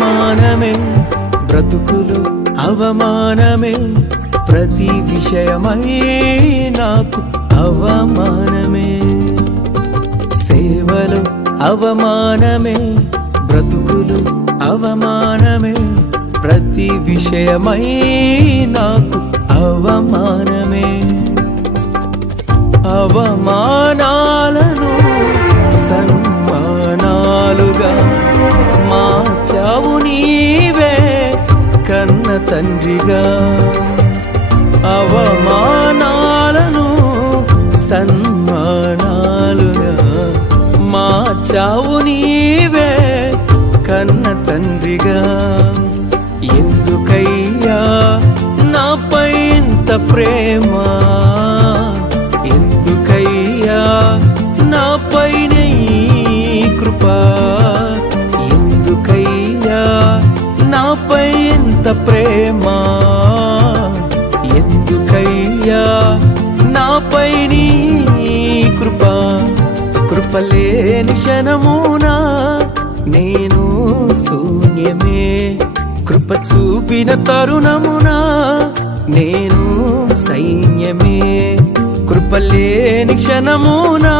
అవమానమే బ్రతుకులు అవమానమే ప్రతి విషయమై నాకు అవమానమే సేవలు అవమానమే బ్రతుకులు అవమానమే ప్రతి విషయమై నాకు అవమానమే అవమానాలను సన్మానాలుగా మార్చావు నీవే కన్న తండ్రిగా అవమానాలను సన్మానాలుగా మార్చావు నీవే కన్న తండ్రిగా ఎందుకయ్యా నాపై ఇంత ప్రేమ ఎందుకయ్యా నాపై నీ కృప ఎందుకయ్యా నాపై ఇంత ప్రేమ ఎందుకయ్యా నాపై నీ కృప కృపలేని క్షణమునా నేను శూన్యమే కృప చూపిన తరుణమునా నేను సైన్యమే కృపలేని క్షణమునా